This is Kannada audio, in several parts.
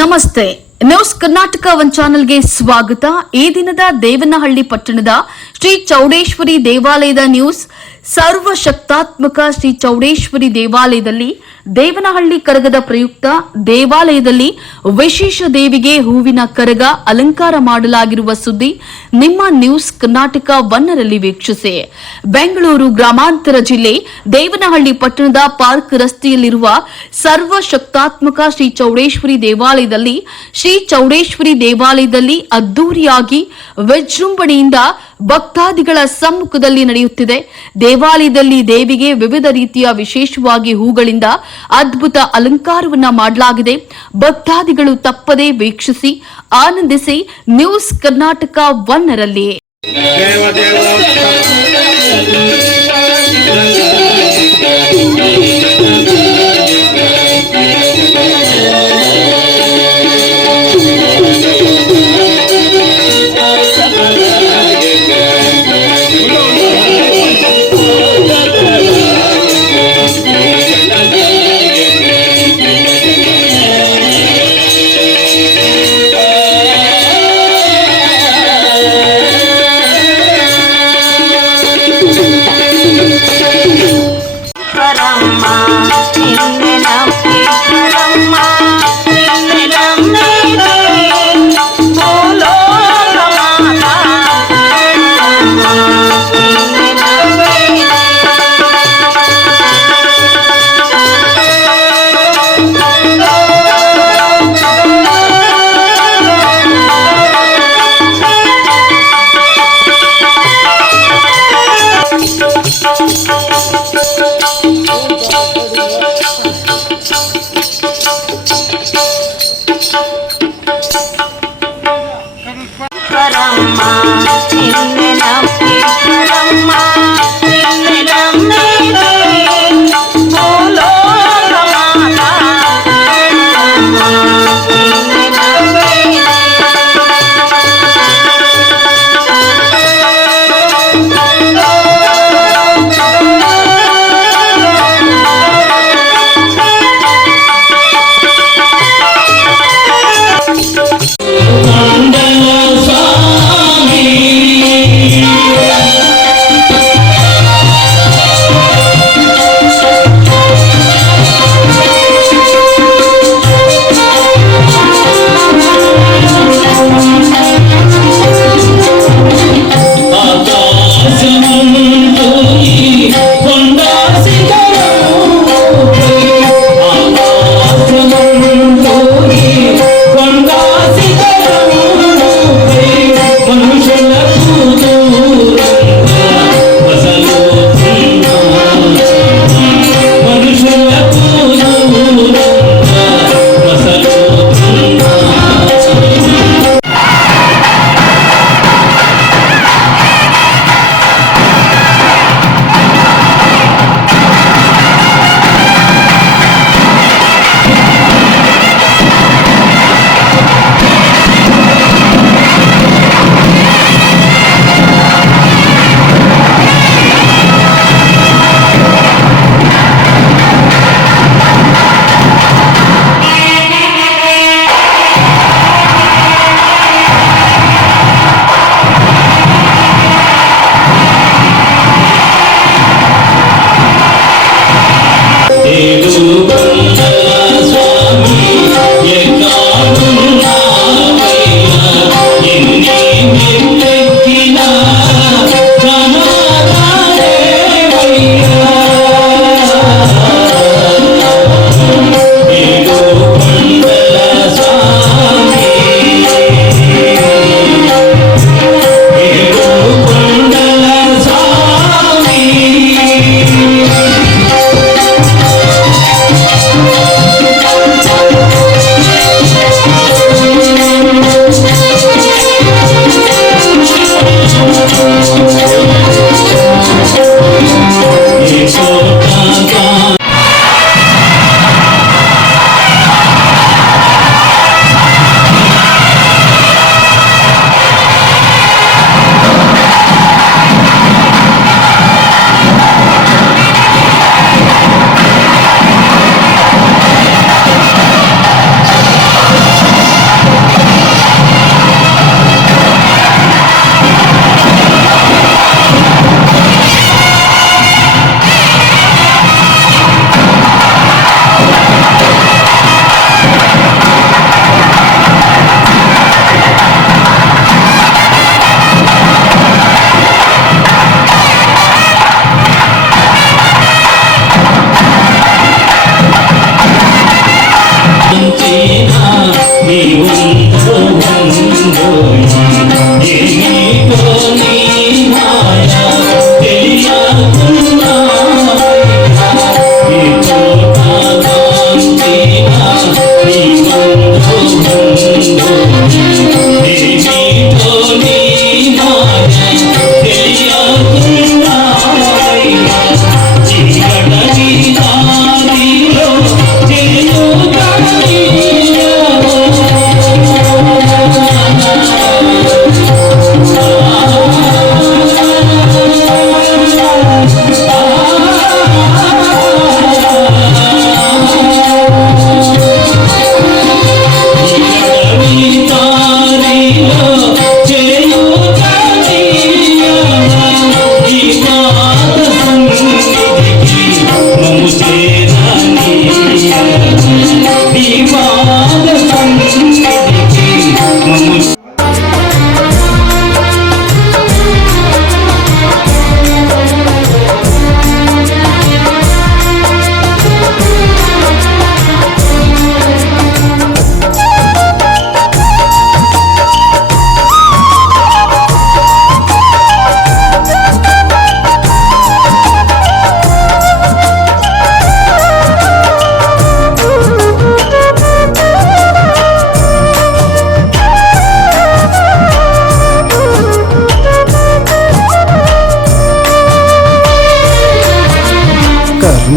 ನಮಸ್ತೆ. ನ್ಯೂಸ್ ಕರ್ನಾಟಕ ಒನ್ ಚಾನೆಲ್ಗೆ ಸ್ವಾಗತ. ಈ ದಿನದ ದೇವನಹಳ್ಳಿ ಪಟ್ಟಣದ ಶ್ರೀ ಚೌಡೇಶ್ವರಿ ದೇವಾಲಯದ ನ್ಯೂಸ್. ಸರ್ವಶಕ್ತಾತ್ಮಕ ಶ್ರೀ ಚೌಡೇಶ್ವರಿ ದೇವಾಲಯದಲ್ಲಿ ದೇವನಹಳ್ಳಿ ಕರಗದ ಪ್ರಯುಕ್ತ ದೇವಾಲಯದಲ್ಲಿ ವಿಶೇಷ ದೇವಿಗೆ ಹೂವಿನ ಕರಗ ಅಲಂಕಾರ ಮಾಡಲಾಗಿರುವ ಸುದ್ದಿ ನಿಮ್ಮ ನ್ಯೂಸ್ ಕರ್ನಾಟಕ ಒನ್ನರಲ್ಲಿ ವೀಕ್ಷಿಸಿ. ಬೆಂಗಳೂರು ಗ್ರಾಮಾಂತರ ಜಿಲ್ಲೆ ದೇವನಹಳ್ಳಿ ಪಟ್ಟಣದ ಪಾರ್ಕ್ ರಸ್ತೆಯಲ್ಲಿರುವ ಸರ್ವಶಕ್ತಾತ್ಮಕ ಶ್ರೀ ಚೌಡೇಶ್ವರಿ ದೇವಾಲಯದಲ್ಲಿ ಶ್ರೀ ಚೌಡೇಶ್ವರಿ ದೇವಾಲಯದಲ್ಲಿ ಅದ್ದೂರಿಯಾಗಿ ವಿಜೃಂಭಣೆಯಿಂದ ಭಕ್ತಾದಿಗಳ ಸಮ್ಮುಖದಲ್ಲಿ ನಡೆಯುತ್ತಿದೆ. ದೇವಾಲಯದಲ್ಲಿ ದೇವಿಗೆ ವಿವಿಧ ರೀತಿಯ ವಿಶೇಷವಾಗಿ ಹೂಗಳಿಂದ ಅದ್ಭುತ ಅಲಂಕಾರವನ್ನ ಮಾಡಲಾಗಿದೆ. ಭಕ್ತಾದಿಗಳು ತಪ್ಪದೇ ವೀಕ್ಷಿಸಿ ಆನಂದಿಸಿ ನ್ಯೂಸ್ ಕರ್ನಾಟಕ ಒನ್ನರಲ್ಲಿ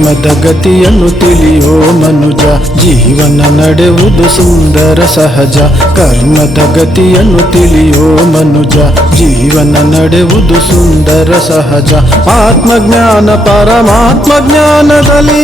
ಗತಿಯನ್ನು ತಿಳಿಯೋ ಮನುಜ ಜೀವನ ನಡೆಯುವುದು ಸುಂದರ ಸಹಜ ಕರ್ಮದ ಗತಿಯನ್ನು ತಿಳಿಯೋ ಮನುಜ ಜೀವನ ನಡೆಯುವುದು ಸುಂದರ ಸಹಜ ಆತ್ಮಜ್ಞಾನ ಪರಮಾತ್ಮ ಜ್ಞಾನದಲ್ಲಿ